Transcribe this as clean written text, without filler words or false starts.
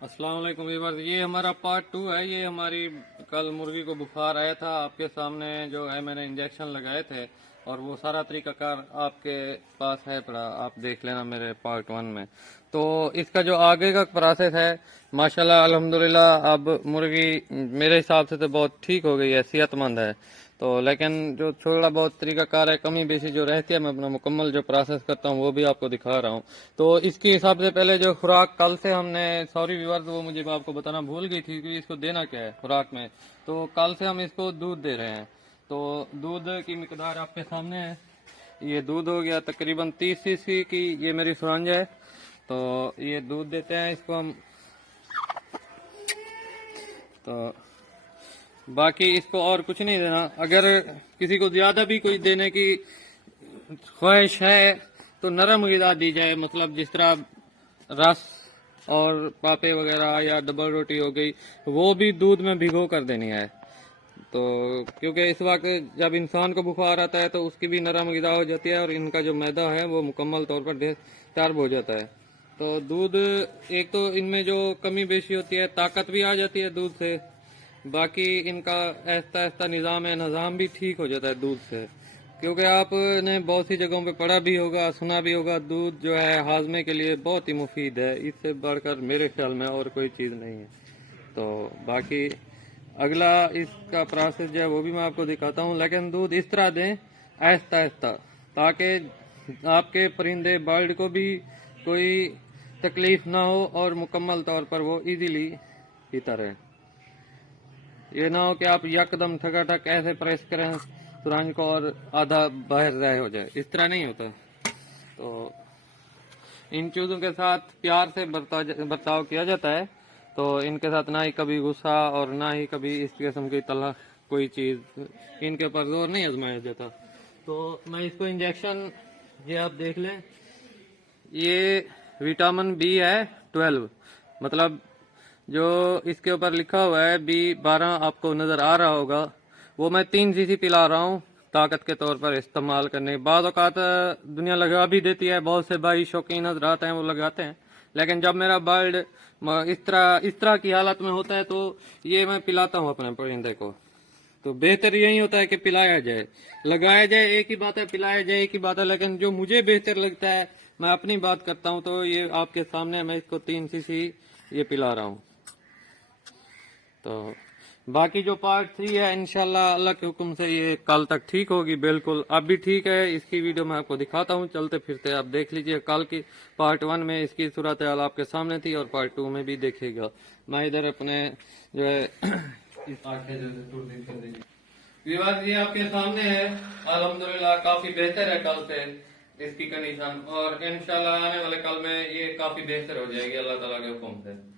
अस्सलाम वालेकुम व्यूअर्स, ये हमारा पार्ट 2 है। ये हमारी कल मुर्गी को बुखार आया था, आपके सामने जो है मैंने इंजेक्शन लगाए थे और वो सारा तरीकाकार आपके पास है पड़ा, आप देख लेना मेरे पार्ट 1 में। तो इसका जो आगे का प्रोसेस है माशाल्लाह अल्हम्दुलिल्लाह, अब मुर्गी मेरे हिसाब से तो बहुत ठीक हो गई है, सेहतमंद है। तो लेकिन जो थोड़ा बहुत तरीकाकार है, कमी बेशी जो रहती है, मैं अपना मुकम्मल जो प्रोसेस करता हूँ वो भी आपको दिखा रहा हूँ। तो इसके हिसाब से पहले जो खुराक कल से हमने, सॉरी व्यूअर्स, वो मुझे आपको बताना भूल गई थी कि इसको देना क्या है खुराक में। तो कल से हम इसको दूध दे रहे हैं। तो दूध की मिकदार आपके सामने है। ये दूध हो गया तकरीबन 30 सीसी की, ये मेरी सुरंज है। तो ये दूध देते हैं इसको हम। तो बाकी इसको और कुछ नहीं देना। अगर किसी को ज्यादा भी कोई देने की ख्वाहिश है तो नरम ग़िज़ा दी जाए, मतलब जिस तरह रस और पापे वगैरह या डबल रोटी हो गई, वो भी दूध में भिगो कर देनी है। तो क्योंकि इस वक्त जब इंसान को बुखार आता है तो उसकी भी नरम ग़िज़ा हो जाती है और इनका जो मैदा है वो मुकम्मल तौर पर डिस्टर्ब हो जाता है। तो दूध, एक तो इनमें जो कमी बेशी होती है, ताकत भी आ जाती है दूध से। बाकी इनका ऐसा ऐसा निज़ाम है, निज़ाम भी ठीक हो जाता है दूध से। क्योंकि आपने बहुत सी जगहों पे पढ़ा भी होगा, सुना भी होगा, दूध जो है हाजमे के लिए बहुत ही मुफीद है। इससे बढ़कर मेरे ख्याल में और कोई चीज़ नहीं है। तो बाकी अगला इसका प्रोसेस जो है वो भी मैं आपको दिखाता हूँ, लेकिन दूध इस तरह दें आहिस्ता आहिस्ता, ताकि आपके परिंदे बर्ड को भी कोई तकलीफ ना हो और मुकम्मल तौर पर वो इजीली पीता रहे। ये ना हो कि आप यकदम ठकाठक ऐसे प्रेस करें सुरंज को और आधा बाहर ज़ाय हो जाए, इस तरह नहीं होता। तो इन चीज़ों के साथ प्यार से बर्ताव किया जाता है। तो इनके साथ ना ही कभी गुस्सा और ना ही कभी इस किस्म की तलख कोई चीज़, इनके ऊपर जोर नहीं आजमाया जाता। तो मैं इसको इंजेक्शन, ये आप देख लें, ये विटामिन बी है 12, मतलब जो इसके ऊपर लिखा हुआ है B12 आपको नज़र आ रहा होगा, वो मैं 3 सीसी पिला रहा हूँ ताकत के तौर पर इस्तेमाल करने। बाद औकात दुनिया लगा भी देती है, बहुत से भाई शौकीन हज़रात हैं वो लगाते हैं, लेकिन जब मेरा बर्ड इस तरह की हालत में होता है तो ये मैं पिलाता हूँ अपने परिंदे को। तो बेहतर यही होता है कि पिलाया जाए, लगाया जाए एक ही बात है, पिलाया जाए एक ही बात है। लेकिन जो मुझे बेहतर लगता है, मैं अपनी बात करता हूँ, तो ये आपके सामने मैं इसको 3 सीसी ये पिला रहा हूँ। तो बाकी जो पार्ट 3 है इंशाल्लाह अल्लाह के हुक्म से ये कल तक ठीक होगी, बिल्कुल अब भी ठीक है। इसकी वीडियो मैं आपको दिखाता हूँ चलते फिरते, आप देख लीजिए। कल की पार्ट 1 में इसकी सूरत हाल आपके सामने थी और पार्ट 2 में भी देखिएगा। मैं इधर अपने जो है इस विवाद ये आपके सामने है। अल्हम्दुलिल्लाह काफी बेहतर है कल से इसकी कंडीशन, और इंशाल्लाह आने वाले कल में ये काफी बेहतर हो जाएगी अल्लाह ताला के हुक्म से।